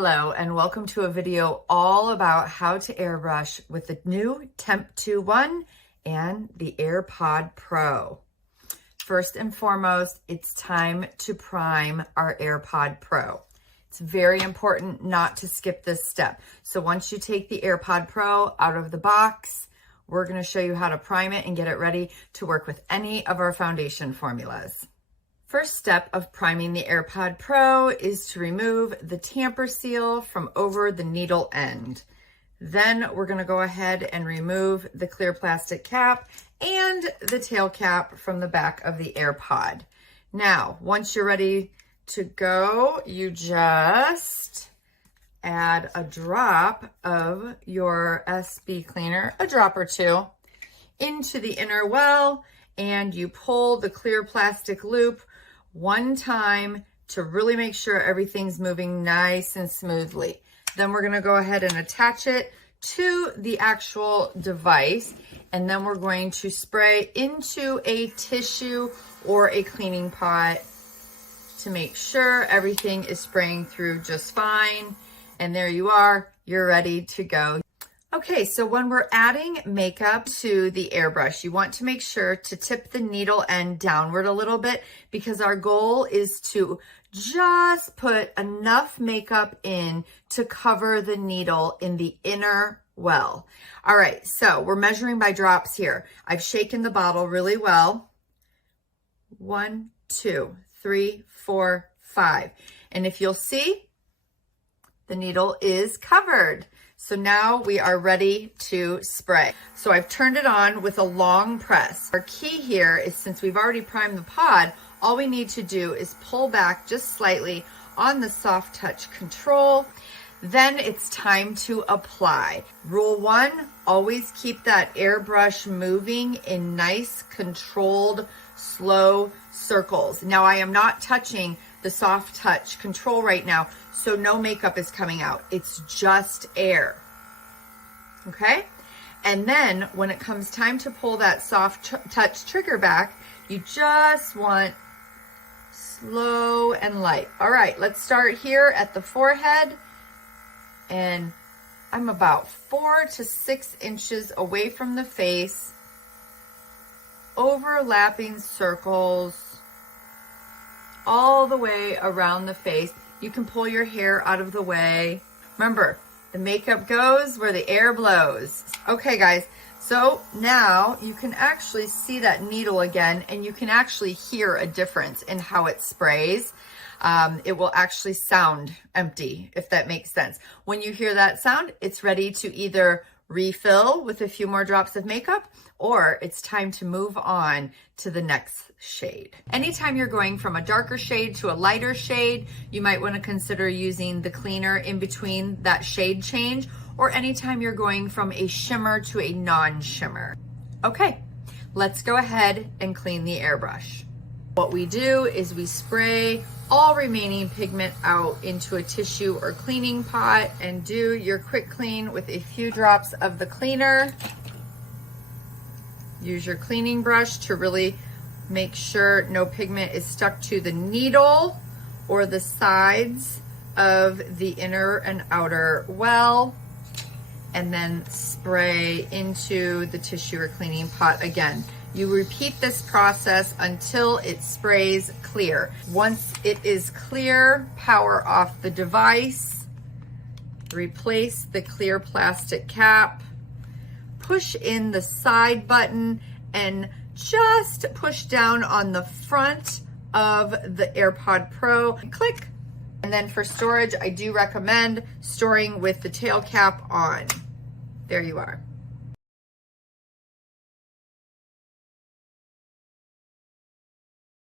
Hello and welcome to a video all about how to airbrush with the new TEMPTU One and the Airpod Pro. First and foremost, it's time to prime our Airpod Pro. It's very important not to skip this step. So once you take the Airpod Pro out of the box, we're going to show you how to prime it and get it ready to work with any of our foundation formulas. First step of priming the Airpod Pro is to remove the tamper seal from over the needle end. Then we're going to go ahead and remove the clear plastic cap and the tail cap from the back of the AirPod. Now, once you're ready to go, you just add a drop of your SB cleaner, a drop or two, into the inner well, and you pull the clear plastic loop one time to really make sure everything's moving nice and smoothly. Then we're going to go ahead and attach it to the actual device, and then we're going to spray into a tissue or a cleaning pot to make sure everything is spraying through just fine. And there you are, you're ready to go. Okay, so when we're adding makeup to the airbrush, you want to make sure to tip the needle end downward a little bit because our goal is to just put enough makeup in to cover the needle in the inner well. All right, so we're measuring by drops here. I've shaken the bottle really well. 1, 2, 3, 4, 5. And if you'll see, the needle is covered. So now we are ready to spray. So I've turned it on with a long press. Our key here is, since we've already primed the pod, all we need to do is pull back just slightly on the soft touch control. Then it's time to apply. Rule 1, always keep that airbrush moving in nice, controlled, slow circles. Now I am not touching the soft touch control right now, so no makeup is coming out. It's just air, okay? And then when it comes time to pull that soft touch trigger back, you just want slow and light. All right, let's start here at the forehead, and I'm about 4 to 6 inches away from the face, overlapping circles all the way around the face. You can pull your hair out of the way. Remember, the makeup goes where the air blows. Okay, guys, so now you can actually see that needle again, and you can actually hear a difference in how it sprays. It will actually sound empty, if that makes sense. When you hear that sound, it's ready to either refill with a few more drops of makeup, or it's time to move on to the next shade. Anytime you're going from a darker shade to a lighter shade, you might want to consider using the cleaner in between that shade change, or anytime you're going from a shimmer to a non-shimmer. Okay, let's go ahead and clean the airbrush. What we do is we spray all remaining pigment out into a tissue or cleaning pot and do your quick clean with a few drops of the cleaner. Use your cleaning brush to really make sure no pigment is stuck to the needle or the sides of the inner and outer well, and then spray into the tissue or cleaning pot again. You repeat this process until it sprays clear. Once it is clear, power off the device, replace the clear plastic cap, push in the side button, and just push down on the front of the AirPod Pro. Click. And then for storage, I do recommend storing with the tail cap on. There you are.